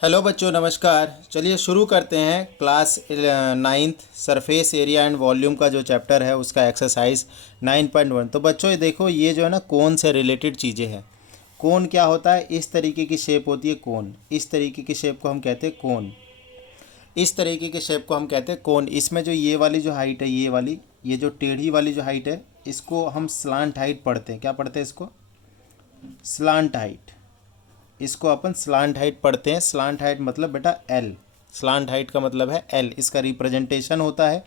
Hello बच्चों, नमस्कार। चलिए शुरू करते हैं class 9th surface area and volume का जो चैप्टर है उसका एक्सरसाइज 9.1। तो बच्चों ये देखो, ये जो है ना कोन से रिलेटेड चीज़ें हैं। कोन क्या होता है? इस तरीके की शेप होती है कोन। इस तरीके की शेप को हम कहते हैं कोन। इस तरीके के शेप को हम कहते हैं कोन। इसमें जो ये वाली जो हाइट है, ये वाली, ये जो टेढ़ी वाली जो हाइट है, इसको हम स्लांट हाइट पढ़ते हैं। क्या पढ़ते हैं इसको? Slant height. इसको अपन स्लांट हाइट पढ़ते हैं। स्लांट हाइट मतलब बेटा एल। स्लांट हाइट का मतलब है एल, इसका रिप्रेजेंटेशन होता है।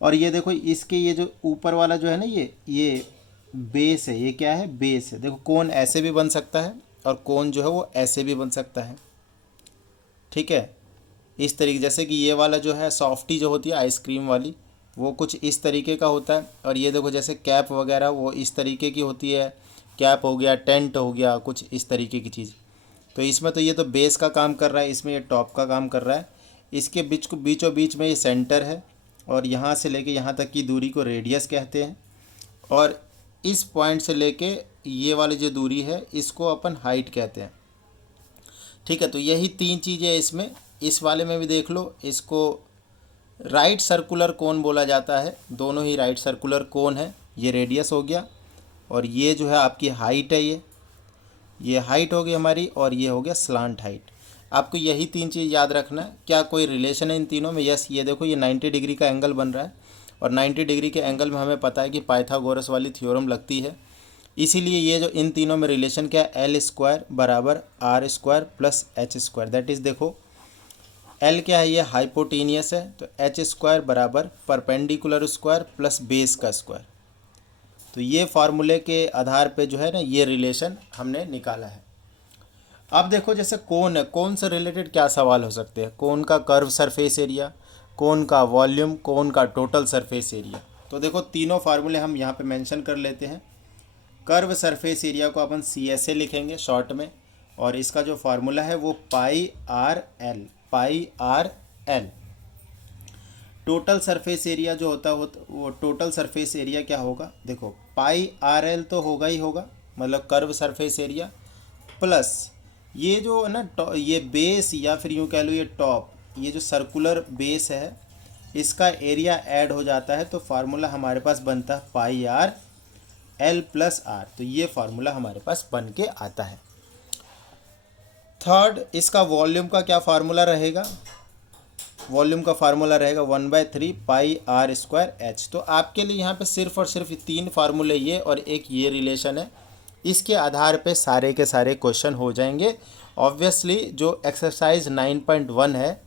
और ये देखो, इसके ये जो ऊपर वाला जो है ना, ये बेस है। ये क्या है? बेस है। देखो, कोन ऐसे भी बन सकता है और कोन जो है वो ऐसे भी बन सकता है। ठीक है, इस तरीके, जैसे कि ये वाला जो है सॉफ्टी जो होती है आइसक्रीम वाली, वो कुछ इस तरीके का होता है। और ये देखो, जैसे कैप वगैरह वो इस तरीके की होती है। कैप हो गया, टेंट हो गया, कुछ इस तरीके की चीज़। तो इसमें तो ये तो बेस का काम कर रहा है, इसमें ये टॉप का काम कर रहा है। इसके बीचों बीच में ये सेंटर है, और यहाँ से लेके यहाँ तक की दूरी को रेडियस कहते हैं। और इस पॉइंट से लेके ये वाली जो दूरी है इसको अपन हाइट कहते हैं। ठीक है, तो यही तीन चीज़ें इसमें। इस वाले में भी देख लो, इसको राइट सर्कुलर कोन बोला जाता है। दोनों ही राइट सर्कुलर कोन है। ये रेडियस हो गया, और ये जो है आपकी हाइट है। ये हाइट होगी हमारी, और ये हो गया स्लांट हाइट। आपको यही तीन चीज़ याद रखना है। क्या कोई रिलेशन है इन तीनों में? यस, ये देखो, ये 90 डिग्री का एंगल बन रहा है, और 90 डिग्री के एंगल में हमें पता है कि पाइथागोरस वाली थ्योरम लगती है। इसीलिए ये जो इन तीनों में रिलेशन क्या है, एल स्क्वायर बराबर R square plus H square. That is, देखो एल क्या है? ये हाइपोटेनियस है, तो एच स्क्वायर बराबर परपेंडिकुलर स्क्वायर प्लस बेस का स्क्वायर। तो ये फार्मूले के आधार पे जो है ना, ये रिलेशन हमने निकाला है। अब देखो, जैसे कोन है, कोन से रिलेटेड क्या सवाल हो सकते हैं? कोन का कर्व सरफेस एरिया, कोन का वॉल्यूम, कोन का टोटल सरफेस एरिया। तो देखो, तीनों फार्मूले हम यहाँ पे मेंशन कर लेते हैं। कर्व सरफेस एरिया को अपन CSA लिखेंगे शॉर्ट में, और इसका जो फार्मूला है वो pi R L. Pi R L. Total surface area जो होता है वो टोटल सरफेस एरिया क्या होगा? देखो, पाई आर एल तो होगा ही होगा, मतलब कर्व सरफेस एरिया, प्लस ये जो है ना ये बेस, या फिर यूँ कह लो ये टॉप, ये जो सर्कुलर बेस है, इसका एरिया ऐड हो जाता है। तो फार्मूला हमारे पास बनता है पाई आर एल प्लस आर। तो ये फार्मूला हमारे पास बन के आता है। थर्ड, इसका वॉल्यूम का क्या फार्मूला रहेगा? वॉल्यूम का फार्मूला रहेगा 1/3 पाई आर स्क्वायर एच। तो आपके लिए यहाँ पे सिर्फ और सिर्फ तीन फार्मूले, ये और एक ये रिलेशन है। इसके आधार पे सारे के सारे क्वेश्चन हो जाएंगे। ऑब्वियसली जो एक्सरसाइज 9.1 है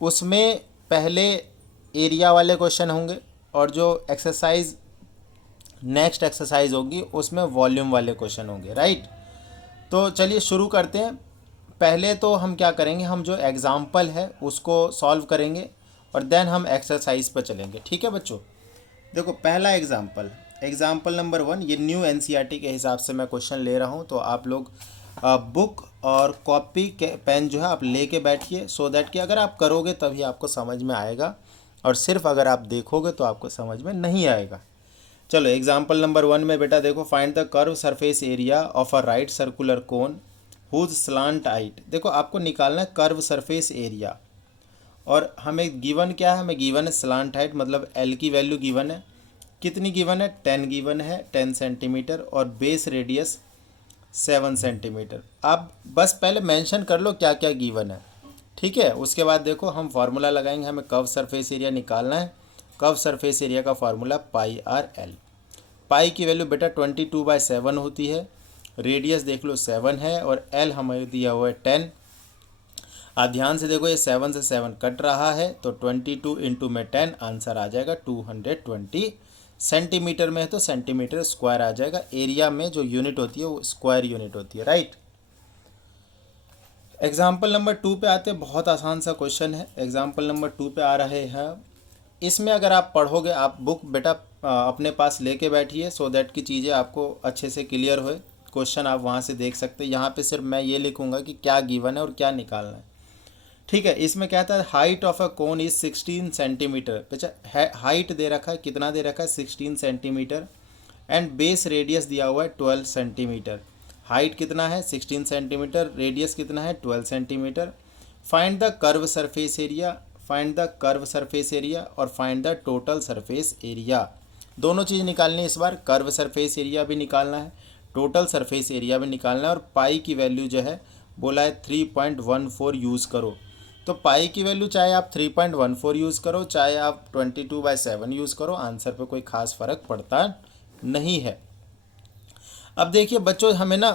उसमें पहले एरिया वाले क्वेश्चन होंगे, और जो एक्सरसाइज नेक्स्ट एक्सरसाइज होगी उसमें वॉल्यूम वाले क्वेश्चन होंगे। राइट, तो चलिए शुरू करते हैं। पहले तो हम क्या करेंगे, हम जो एग्ज़ाम्पल है उसको सॉल्व करेंगे, और देन हम एक्सरसाइज पर चलेंगे। ठीक है बच्चों, देखो पहला एग्ज़ाम्पल, एग्ज़ाम्पल नंबर 1, ये न्यू NCERT के हिसाब से मैं क्वेश्चन ले रहा हूँ। तो आप लोग बुक और कॉपी के पेन जो है आप लेके बैठिए, सो दैट कि अगर आप करोगे तभी आपको समझ में आएगा, और सिर्फ अगर आप देखोगे तो आपको समझ में नहीं आएगा। चलो एग्जाम्पल नंबर 1 में बेटा देखो, find the curve surface area of a right circular cone whose slant height. देखो आपको निकालना है कर्व सरफेस एरिया, और हमें गिवन क्या है? हमें गिवन है स्लांट हाइट, मतलब एल की वैल्यू गिवन है। कितनी गिवन है? 10 गिवन है, 10 सेंटीमीटर, और बेस रेडियस 7 सेंटीमीटर। अब बस पहले मेंशन कर लो क्या क्या गिवन है। ठीक है, उसके बाद देखो हम फार्मूला लगाएंगे। हमें कर्व सरफेस एरिया निकालना है। कर्व सरफेस एरिया का फार्मूला पाई आर एल। पाई की वैल्यू बेटा 22/7 होती है। रेडियस देख लो 7 है, और एल हमें दिया हुआ है 10। आप ध्यान से देखो, ये 7 से 7 कट रहा है, तो 22 इंटू में 10 आंसर आ जाएगा 220 सेंटीमीटर में है, तो सेंटीमीटर स्क्वायर आ जाएगा। एरिया में जो यूनिट होती है वो स्क्वायर यूनिट होती है। राइट, एग्जाम्पल नंबर 2 पे आते हैं। बहुत आसान सा क्वेश्चन है। एग्जाम्पल नंबर 2 पे आ रहे हैं। इसमें अगर आप पढ़ोगे, आप बुक बेटा अपने पास लेके बैठिए, सो दैट की चीज़ें आपको अच्छे से क्लियर होए। क्वेश्चन आप वहाँ से देख सकते हैं। यहाँ पे सिर्फ मैं ये लिखूँगा कि क्या गिवन है और क्या निकालना है। ठीक है, इसमें कहता है height of a cone is 16 centimetre. अच्छा, हाइट दे रखा है, कितना दे रखा है? 16 सेंटीमीटर, एंड बेस रेडियस दिया हुआ है 12 सेंटीमीटर। हाइट कितना है? 16 सेंटीमीटर, रेडियस कितना है? 12 centimetre. Find the curve surface area, find the curve surface area और find the total surface area. दोनों चीज़ निकालनी है इस बार, कर्व सरफेस एरिया भी निकालना है, टोटल सरफेस एरिया भी निकालना है। और पाई की वैल्यू जो है बोला है 3.14 यूज़ करो। तो पाई की वैल्यू चाहे आप 3.14 यूज़ करो, चाहे आप 22/7 यूज़ करो, आंसर पे कोई खास फर्क पड़ता नहीं है। अब देखिए बच्चों, हमें ना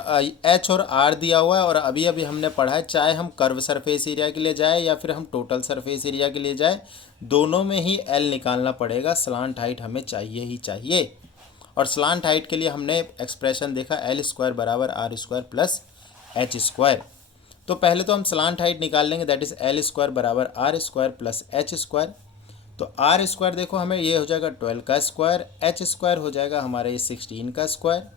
एच और आर दिया हुआ है और अभी अभी हमने पढ़ा है, चाहे हम कर्व सरफेस एरिया के लिए जाए या फिर हम टोटल सरफेस एरिया के लिए जाए, दोनों में ही एल निकालना पड़ेगा। स्लांट हाइट हमें चाहिए ही चाहिए। और स्लांट हाइट के लिए हमने एक्सप्रेशन देखा एल स्क्वायर बराबर R square plus H square. तो पहले तो हम स्लांट हाइट निकाल लेंगे, दैट इज़ एल स्क्वायर बराबर R square plus H square. तो आर स्क्वायर देखो हमें ये हो जाएगा 12 का स्क्वायर, एच स्क्वायर हो जाएगा हमारे ये 16 का स्क्वायर,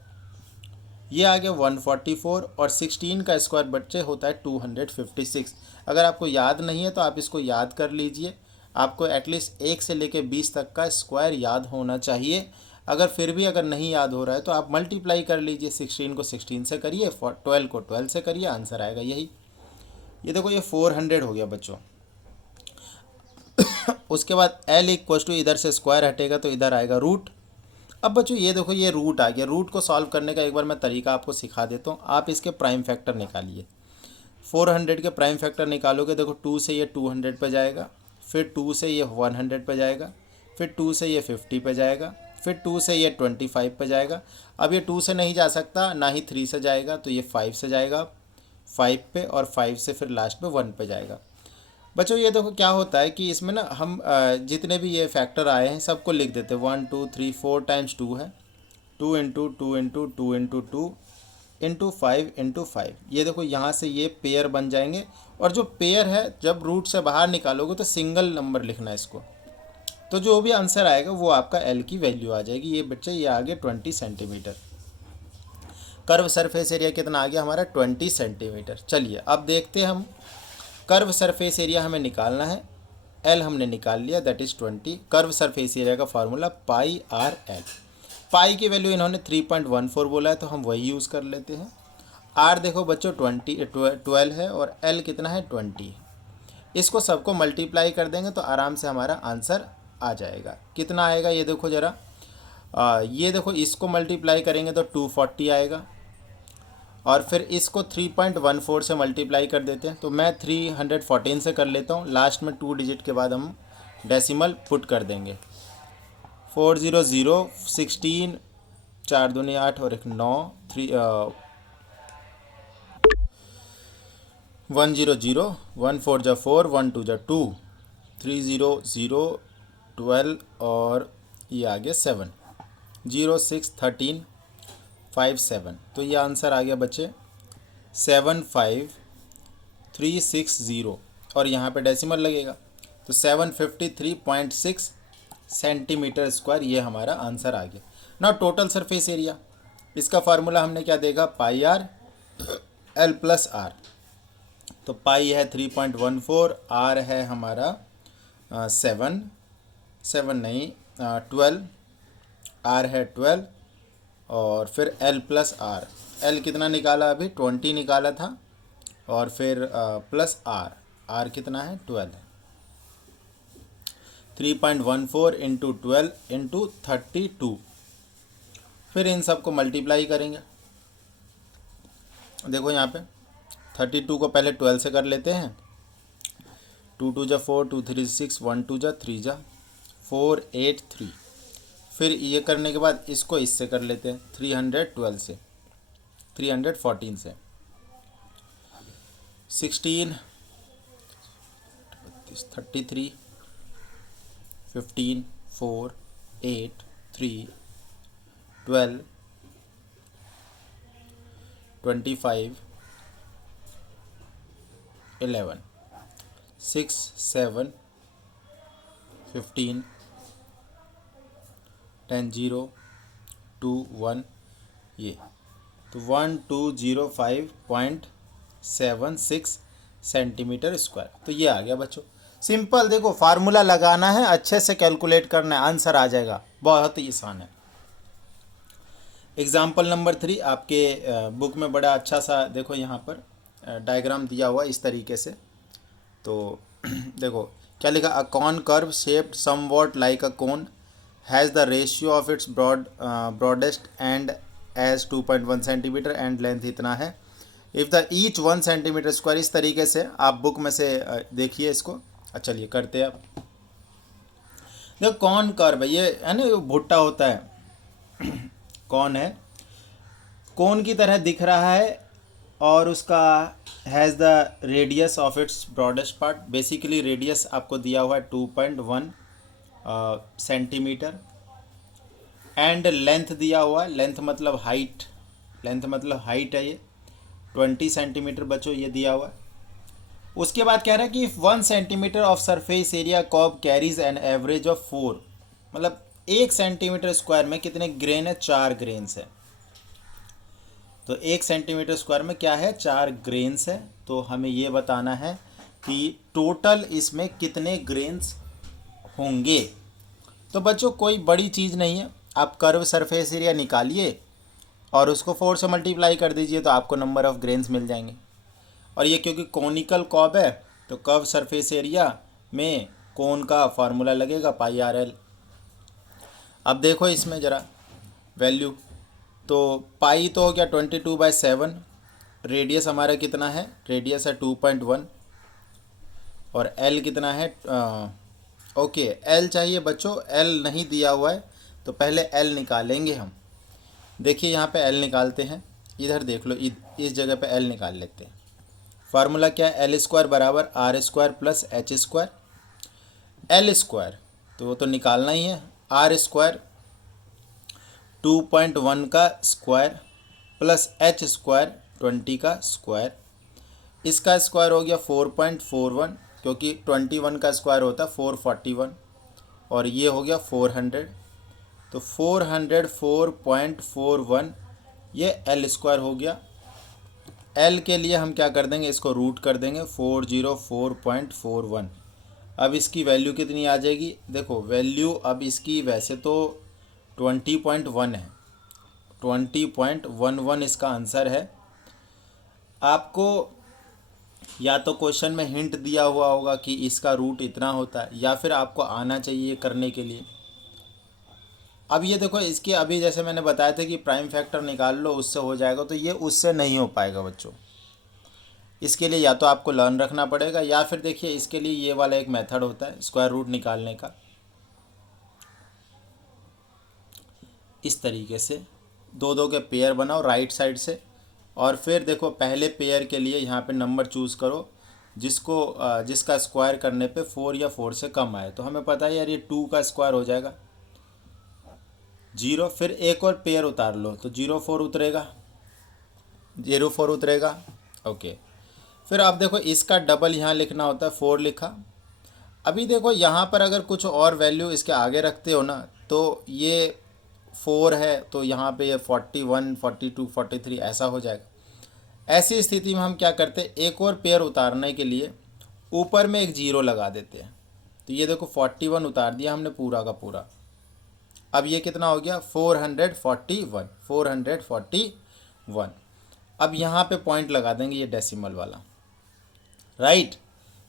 ये आ गया 144 और 16 का स्क्वायर बच्चे होता है 256। अगर आपको याद नहीं है तो आप इसको याद कर लीजिए। आपको एटलीस्ट 1 से लेकर 20 तक का स्क्वायर याद होना चाहिए। अगर फिर भी अगर नहीं याद हो रहा है तो आप मल्टीप्लाई कर लीजिए, 16 को 16 से करिए, 12 को 12 से करिए, आंसर आएगा यही। ये देखो ये 400 हो गया बच्चों। उसके बाद एल इक्वल टू, इधर से स्क्वायर हटेगा तो इधर आएगा रूट। अब बच्चों ये देखो ये रूट आ गया, रूट को सॉल्व करने का एक बार मैं तरीका आपको सिखा देता हूँ। आप इसके प्राइम फैक्टर निकालिए, 400 के प्राइम फैक्टर निकालोगे, देखो 2 से ये 200 पे जाएगा, फिर 2 से ये 100 पे जाएगा, फिर 2 से ये 50 पे जाएगा, फिर 2 से ये 25 पे जाएगा। अब ये 2 से नहीं जा सकता, ना ही 3 से जाएगा, तो ये 5 से जाएगा, 5 पे, और 5 से फिर लास्ट में 1 पे जाएगा। बच्चों ये देखो क्या होता है कि इसमें ना हम जितने भी ये फैक्टर आए हैं सबको लिख देते हैं। 1 2 3 4 टाइम्स 2 है, 2 into 2 into 2 into 2 into 5 into 5। ये देखो यहाँ से ये पेयर बन जाएंगे। और जो पेयर है जब रूट से बाहर निकालोगे तो सिंगल नंबर लिखना है इसको, तो जो भी आंसर आएगा वो आपका एल की वैल्यू आ जाएगी। ये बच्चे ये आ गया 20 सेंटीमीटर। कर्व सरफेस एरिया कितना आ गया हमारा 20 सेंटीमीटर। चलिए अब देखते हैं हम, कर्व सरफेस एरिया हमें निकालना है, एल हमने निकाल लिया that is 20। Curve surface area का फार्मूला पाई आर एल। पाई की वैल्यू इन्होंने 3.14 बोला है तो हम वही यूज़ कर लेते हैं। आर देखो बच्चों 12 है और एल कितना है 20 है। इसको सबको मल्टीप्लाई कर देंगे तो आराम से हमारा आंसर आ जाएगा। कितना आएगा ये देखो ज़रा, ये देखो इसको मल्टीप्लाई करेंगे तो 240 आएगा, और फिर इसको 3.14 से मल्टीप्लाई कर देते हैं, तो मैं 314 से कर लेता हूँ। लास्ट में 2 डिजिट के बाद हम डेसिमल पुट कर देंगे। 400 16, 4 दूनी 8 और एक 9, 100 1 4 जा 4, 1 2 जा 2, 300 12 और ये आ गया 7, 0 6 13 5 7। तो ये आंसर आ गया बच्चे 75360, और यहाँ पे डेसिमल लगेगा तो 753.6 सेंटीमीटर स्क्वायर, ये हमारा आंसर आ गया ना। टोटल सरफेस एरिया, इसका फार्मूला हमने क्या देखा, पाई आर एल प्लस आर। तो पाई है 3.14, आर है हमारा 12, आर है 12, और फिर एल प्लस आर। एल कितना निकाला अभी 20 निकाला था, और फिर प्लस आर, आर कितना है 12 है। 3.14 इंटू 12 इंटू 32। फिर इन सबको मल्टीप्लाई करेंगे। देखो यहाँ पे 32 को पहले 12 से कर लेते हैं, 2 2 जा 4, 2 3 6, 1 2 जा 3 जा 4 8 3। फिर ये करने के बाद इसको इससे कर लेते हैं, 314 से 16 33 15 4 8 3 12 25 11 6 7 15 10 0 2 1, ये तो 1205.76 सेंटीमीटर स्क्वायर। तो ये आ गया बच्चों, सिंपल। देखो फार्मूला लगाना है, अच्छे से कैलकुलेट करना है, आंसर आ जाएगा, बहुत ही आसान है। एग्जाम्पल नंबर 3 आपके बुक में बड़ा अच्छा सा देखो यहाँ पर डायग्राम दिया हुआ इस तरीके से। तो देखो क्या लिखा, a cone curve shaped somewhat like a cone has the ratio of its broadest end as 2.1 centimetre and length इतना है। If the each 1 centimetre square, इस तरीके से आप बुक में से देखिए इसको। चलिए करते हैं अब। देखो कॉन कर्व ये है ना, भुट्टा होता है कौन है, कोन की तरह दिख रहा है और उसका has the radius of its broadest part. Basically radius आपको दिया हुआ है 2.1 सेंटीमीटर एंड लेंथ दिया हुआ है, लेंथ मतलब हाइट, लेंथ मतलब हाइट है ये 20 सेंटीमीटर बच्चों ये दिया हुआ है। उसके बाद कह रहा है कि if 1 centimetre of surface area curve carries an average of 4, मतलब 1 सेंटीमीटर स्क्वायर में कितने ग्रेन है, 4 ग्रेन्स है। तो 1 सेंटीमीटर स्क्वायर में क्या है, 4 ग्रेन्स है। तो हमें ये बताना है कि टोटल इसमें कितने ग्रेन्स होंगे। तो बच्चों कोई बड़ी चीज़ नहीं है, आप कर्व सरफेस एरिया निकालिए और उसको 4 से मल्टीप्लाई कर दीजिए तो आपको नंबर ऑफ़ ग्रेन्स मिल जाएंगे। और ये क्योंकि कॉनिकल कर्व है तो कर्व सरफेस एरिया में कोन का फार्मूला लगेगा पाई आर एल। अब देखो इसमें ज़रा वैल्यू, तो पाई तो हो गया 22/7, रेडियस हमारा कितना है, रेडियस है 2.1 और एल कितना है, ओके एल चाहिए बच्चों, एल नहीं दिया हुआ है तो पहले एल निकालेंगे हम। देखिए यहाँ पे एल निकालते हैं, इधर देख लो इस जगह पे एल निकाल लेते हैं। फार्मूला क्या है, एल स्क्वायर बराबर R square plus H square. L square तो वो तो निकालना ही है, आर स्क्वायर 2.1 का स्क्वायर प्लस एच स्क्वायर 20 का स्क्वायर, इसका स्क्वायर हो गया 4.41 क्योंकि 21 का स्क्वायर होता है 441 और ये हो गया 400, तो 404.41 ये एल स्क्वायर हो गया। एल के लिए हम क्या कर देंगे, इसको रूट कर देंगे 404.41। अब इसकी वैल्यू कितनी आ जाएगी, देखो वैल्यू अब इसकी वैसे तो 20.1 है, 20.11 इसका आंसर है। आपको या तो क्वेश्चन में हिंट दिया हुआ होगा कि इसका रूट इतना होता है या फिर आपको आना चाहिए करने के लिए। अब ये देखो इसके अभी जैसे मैंने बताया था कि प्राइम फैक्टर निकाल लो उससे हो जाएगा, तो ये उससे नहीं हो पाएगा बच्चों। इसके लिए या तो आपको लर्न रखना पड़ेगा या फिर देखिए इसके लिए ये वाला एक मेथड होता है स्क्वायर रूट निकालने का। इस तरीके से दो दो के पेयर बनाओ राइट साइड से और फिर देखो पहले पेयर के लिए यहाँ पे नंबर चूज़ करो जिसका स्क्वायर करने पे 4 या 4 से कम आए। तो हमें पता है यार ये 2 का स्क्वायर हो जाएगा 0, फिर एक और पेयर उतार लो तो 0 4 उतरेगा, 0 4 उतरेगा। ओके, फिर आप देखो इसका डबल यहाँ लिखना होता है, 4 लिखा। अभी देखो यहाँ पर अगर कुछ और वैल्यू इसके आगे रखते हो ना तो ये 4 है तो यहाँ पे ये 41 42 43 ऐसा हो जाएगा। ऐसी स्थिति में हम क्या करते हैं, एक और पेयर उतारने के लिए ऊपर में एक 0 लगा देते हैं। तो ये देखो 41 उतार दिया हमने पूरा का पूरा। अब ये कितना हो गया 441, 441। अब यहाँ पे पॉइंट लगा देंगे ये डेसिमल वाला, राइट।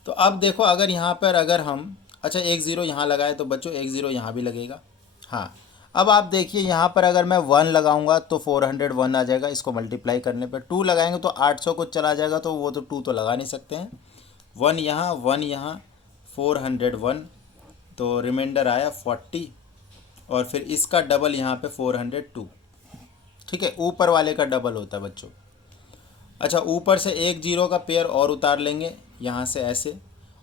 तो अब देखो अगर यहाँ पर अगर हम अच्छा एक 0 यहाँ लगाए तो बच्चों एक 0 यहाँ भी लगेगा। हाँ, अब आप देखिए यहाँ पर अगर मैं 1 लगाऊंगा तो 401 आ जाएगा, इसको मल्टीप्लाई करने पर 2 लगाएंगे तो 800 कुछ चला जाएगा, तो वो तो 2 तो लगा नहीं सकते हैं। 1 यहाँ 1 यहाँ 401, तो रिमाइंडर आया 40 और फिर इसका डबल यहाँ पे 402। ठीक है, ऊपर वाले का डबल होता है बच्चों। अच्छा ऊपर से एक 0 का पेयर और उतार लेंगे यहाँ से ऐसे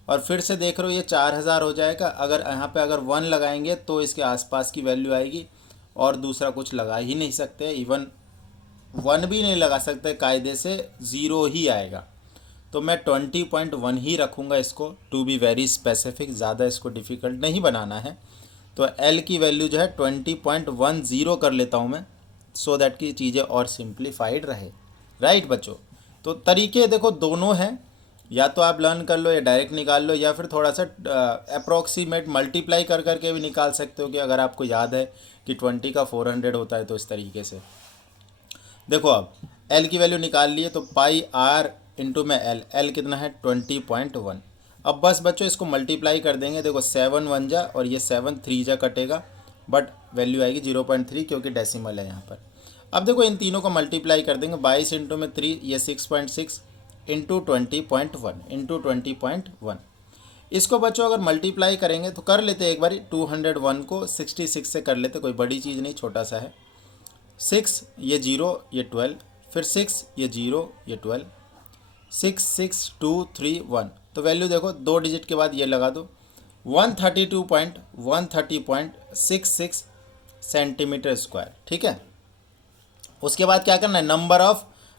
और फिर से देख रहे हो ये 4000 हो जाएगा। अगर यहाँ पे अगर 1 लगाएंगे तो इसके आसपास की वैल्यू आएगी और दूसरा कुछ लगा ही नहीं सकते, इवन 1 भी नहीं लगा सकते, कायदे से 0 ही आएगा। तो मैं 20.1 ही रखूँगा इसको, टू बी वेरी स्पेसिफिक, ज़्यादा इसको डिफ़िकल्ट नहीं बनाना है। तो एल की वैल्यू जो है 20.10 कर लेता हूँ मैं, सो दैट की चीज़ें और सिंप्लीफाइड रहे, राइट बच्चों। तो तरीके देखो दोनों हैं, या तो आप लर्न कर लो या डायरेक्ट निकाल लो या फिर थोड़ा सा अप्रॉक्सीमेट मल्टीप्लाई कर करके भी निकाल सकते हो कि अगर आपको याद है कि 20 का 400 होता है। तो इस तरीके से देखो अब एल की वैल्यू निकाल लिए तो पाई आर इंटू में एल, एल कितना है 20.1। अब बस बच्चों इसको मल्टीप्लाई कर देंगे, देखो 7 1 जा और ये 7 3 जा कटेगा, बट वैल्यू आएगी 0.3 क्योंकि डेसिमल है यहाँ पर। अब देखो इन तीनों को मल्टीप्लाई कर देंगे, 22 इंटू में 3 ये 6.6 इंटू 20.1 इसको बच्चों अगर मल्टीप्लाई करेंगे तो कर लेते एक बारी, 201 को 66 से कर लेते, कोई बड़ी चीज़ नहीं, छोटा सा है। 6 ये 0 ये 12, फिर 6 ये 0 ये 12, 6 6 2 3 1, तो वैल्यू देखो 2 डिजिट के बाद ये लगा दो, 130.66 सेंटीमीटर स्क्वायर। ठीक है, उसके बाद क्या करना है,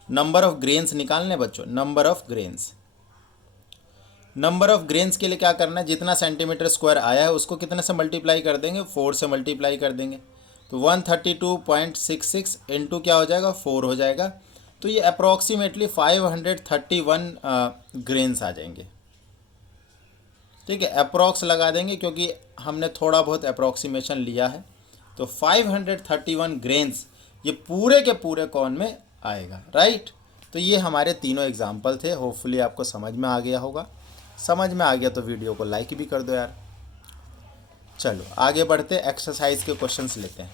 नंबर ऑफ ग्रेन्स निकालने बच्चों, नंबर ऑफ ग्रेन्स के लिए क्या करना है, जितना सेंटीमीटर स्क्वायर आया है उसको कितने से मल्टीप्लाई कर देंगे, 4 से मल्टीप्लाई कर देंगे, तो 132.66 इंटू क्या हो जाएगा, 4 हो जाएगा, तो ये अप्रॉक्सीमेटली 531 ग्रेन्स आ जाएंगे। ठीक है, अप्रॉक्स लगा देंगे क्योंकि हमने थोड़ा बहुत अप्रॉक्सीमेशन लिया है, तो 531 ग्रेन्स ये पूरे के पूरे कौन में आएगा, राइट। तो ये हमारे तीनों एग्जाम्पल थे, होपफुली आपको समझ में आ गया होगा। समझ में आ गया तो वीडियो को लाइक भी कर दो यार। चलो आगे बढ़ते, एक्सरसाइज के क्वेश्चंस लेते हैं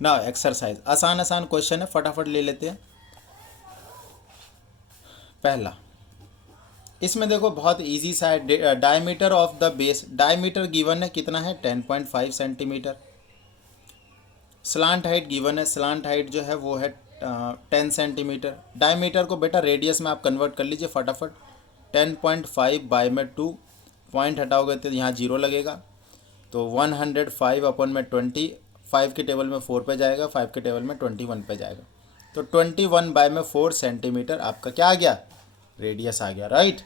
ना। एक्सरसाइज आसान क्वेश्चन है, फटाफट ले लेते हैं। पहला, इसमें देखो बहुत इजी सा है, diameter of the base, diameter given है कितना है, 10.5 सेंटीमीटर। स्लांट हाइट गिवन है, स्लांट हाइट जो है वो है 10 सेंटीमीटर। डायमीटर को बेटा रेडियस में आप कन्वर्ट कर लीजिए फटाफट, 10.5 बाई में 2, पॉइंट हटाओगे तो यहाँ 0 लगेगा, तो 105 अपन में 20, 5 के टेबल में 4 पे जाएगा, 5 के टेबल में 21 पे जाएगा, तो 21 बाई में 4 सेंटीमीटर आपका क्या आ गया, रेडियस आ गया, राइट।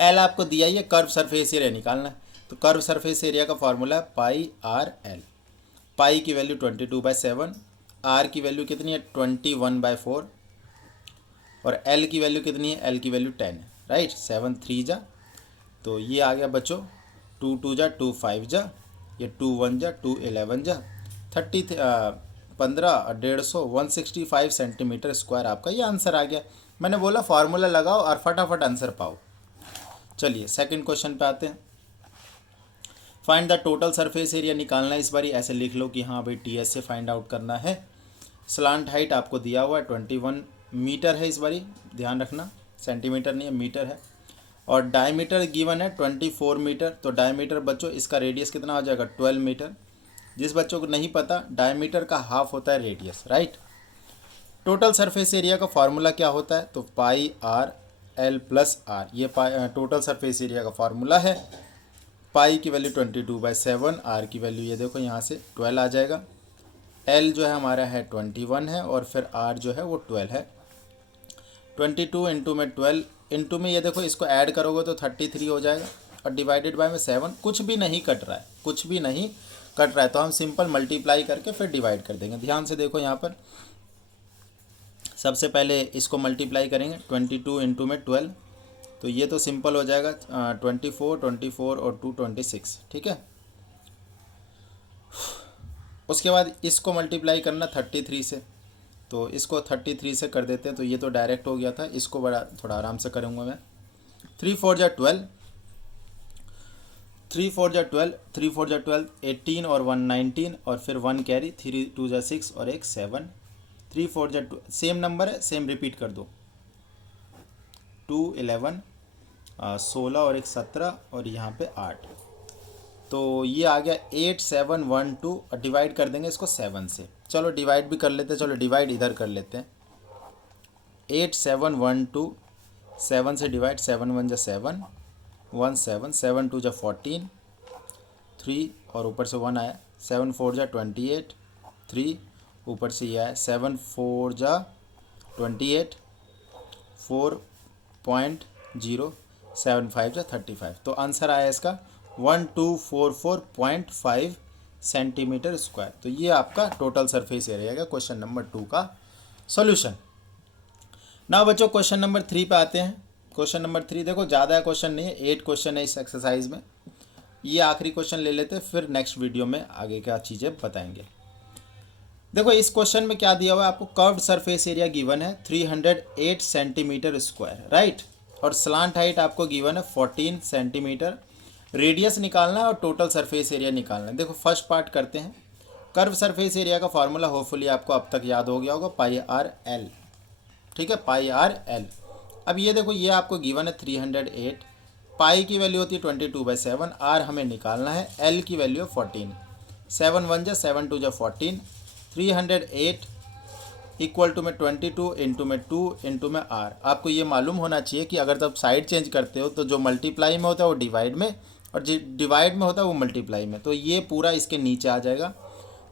एल आपको दिया ही है, कर्व सरफेस एरिया निकालना है, तो कर्व सरफेस एरिया का फॉर्मूला है पाई आर एल। पाई की वैल्यू 22/7, आर की वैल्यू कितनी है 21/4, और एल की वैल्यू कितनी है, एल की वैल्यू 10 है, राइट। 7 3 जा, तो ये आ गया बच्चों 2 2 जा 2 5 जा, ये 2 1 जा 2 11 जा, 15 और 150 165 सेंटीमीटर स्क्वायर आपका ये आंसर आ गया। मैंने बोला फार्मूला लगाओ और फटाफट आंसर पाओ। चलिए सेकंड क्वेश्चन पे आते हैं। Find the total surface area निकालना है, इस बारी ऐसे लिख लो कि हाँ भाई टीएस से फाइंड आउट करना है। स्लांट हाइट आपको दिया हुआ है 21 मीटर है, इस बारी ध्यान रखना, सेंटीमीटर नहीं है मीटर है, और डायमीटर गिवन है 24 मीटर, तो डायमीटर बच्चों इसका रेडियस कितना हो जाएगा 12 मीटर। जिस बच्चों को नहीं पता, डायमीटर का हाफ होता है radius, right. Total surface area का फार्मूला क्या होता है, तो पाई आर एल प्लस आर, ये टोटल सरफेस एरिया का फार्मूला है। पाई की वैल्यू 22/7, आर की वैल्यू ये देखो यहाँ से 12 आ जाएगा, एल जो है हमारा है 21 है, और फिर आर जो है वो 12 है। 22 इंटू में 12 इंटू में ये देखो इसको ऐड करोगे तो 33 हो जाएगा, और डिवाइडेड बाय में 7, कुछ भी नहीं कट रहा है, कुछ भी नहीं कट रहा है, तो हम सिंपल मल्टीप्लाई करके फिर डिवाइड कर देंगे। ध्यान से देखो यहाँ पर सबसे पहले इसको मल्टीप्लाई करेंगे 22 इंटू में 12, तो ये तो सिंपल हो जाएगा 24 और 2 26, ठीक है। उसके बाद इसको मल्टीप्लाई करना 33 से, तो इसको 33 से कर देते हैं, तो ये तो डायरेक्ट हो गया था, इसको बड़ा थोड़ा आराम से करूँगा मैं। 3 4 जा 12, 3 4 जा 12, 3 4 जा 12, 18 और 1 19, और फिर 1 कैरी, 3 2 जा 6 और एक 7, 3 4 जा 2, सेम नंबर है, सेम रिपीट कर दो, 2 11 16 और एक 17 और यहाँ पे 8, तो ये आ गया 8712, और डिवाइड कर देंगे इसको 7 से। चलो डिवाइड भी कर लेते हैं, चलो डिवाइड इधर कर लेते हैं, 8712, 7 से डिवाइड, 7 1 जा 7, 1 7, 7 2 जा 14, 3 और ऊपर से 1 आया, 7 4 जा 28, 3 ऊपर से ये आया, 7 4 जा 28, 4.0, 7 5 जा 35, तो आंसर आया इसका 1244.5 सेंटीमीटर स्क्वायर। तो ये आपका टोटल सरफेस एरिया का क्वेश्चन नंबर 2 का सॉल्यूशन। ना बच्चों क्वेश्चन नंबर 3 पे आते हैं। क्वेश्चन नंबर 3 देखो ज़्यादा क्वेश्चन नहीं है, 8 क्वेश्चन है इस एक्सरसाइज में। ये आखिरी क्वेश्चन ले लेते हैं, फिर नेक्स्ट वीडियो में आगे क्या चीज़ें बताएंगे। देखो इस क्वेश्चन में क्या दिया हुआ है आपको, कर्व्ड सरफेस एरिया गिवन है 308 सेंटीमीटर स्क्वायर, राइट। और स्लांट हाइट आपको गिवन है 14 सेंटीमीटर। रेडियस निकालना है और टोटल सरफेस एरिया निकालना है। देखो फर्स्ट पार्ट करते हैं। कर्व सरफेस एरिया का फार्मूला होपफुली आपको अब तक याद हो गया होगा, पाई आर एल। ठीक है, पाई आर एल। अब ये देखो, ये आपको गिवन है 308। पाई की वैल्यू होती है 22/7। आर हमें निकालना है, एल की वैल्यू है 14। 7 1 जा 7 2 जा 14। 308 इक्वल टू में 22 इंटू में 2 इंटू में आर। आपको ये मालूम होना चाहिए कि अगर जब साइड चेंज करते हो तो जो मल्टीप्लाई में होता है वो डिवाइड में, और जो डिवाइड में होता है वो मल्टीप्लाई में। तो ये पूरा इसके नीचे आ जाएगा।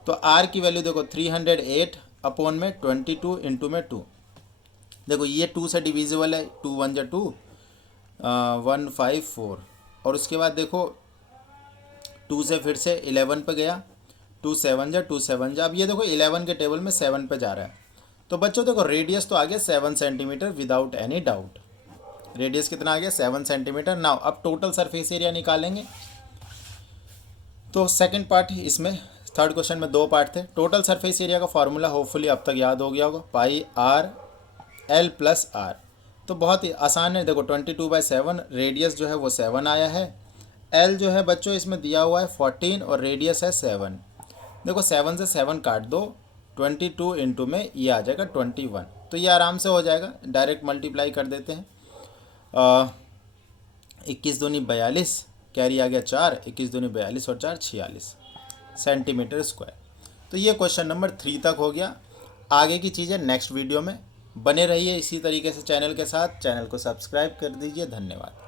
तो आर की वैल्यू देखो 308 अपॉन में 22 इंटू में 2। देखो ये 2 से डिविजिबल है, 2 1 जा 2, 154। और उसके बाद देखो 2 से फिर से 11 पे गया, 2 7 जा 2 7 जा। अब ये देखो 11 के टेबल में 7 पे जा रहा है। तो बच्चों देखो रेडियस तो आ गया 7 centimetre without any doubt. Radius कितना आ गया 7 सेंटीमीटर। नाउ अब टोटल सरफेस एरिया निकालेंगे। तो सेकंड पार्ट इसमें, थर्ड क्वेश्चन में 2 पार्ट थे। टोटल सरफेस एरिया का फॉर्मूला होपफुली अब तक याद हो गया होगा, पाई आर एल प्लस आर। तो बहुत ही आसान है। देखो 22/7, रेडियस जो है वो 7 आया है। एल जो है बच्चों इसमें दिया हुआ है 14 और रेडियस है 7। देखो 7 से 7 काट दो, 22 इंटू में ये आ जाएगा 21। तो ये आराम से हो जाएगा, डायरेक्ट मल्टीप्लाई कर देते हैं। 21 दूनी 42, कैरी आ गया 4, 21 दूनी 42 और 4 46 सेंटीमीटर स्क्वायर। तो ये क्वेश्चन नंबर 3 तक हो गया। आगे की चीज़ें नेक्स्ट वीडियो में। बने रहिए इसी तरीके से चैनल के साथ। चैनल को सब्सक्राइब कर दीजिए। धन्यवाद।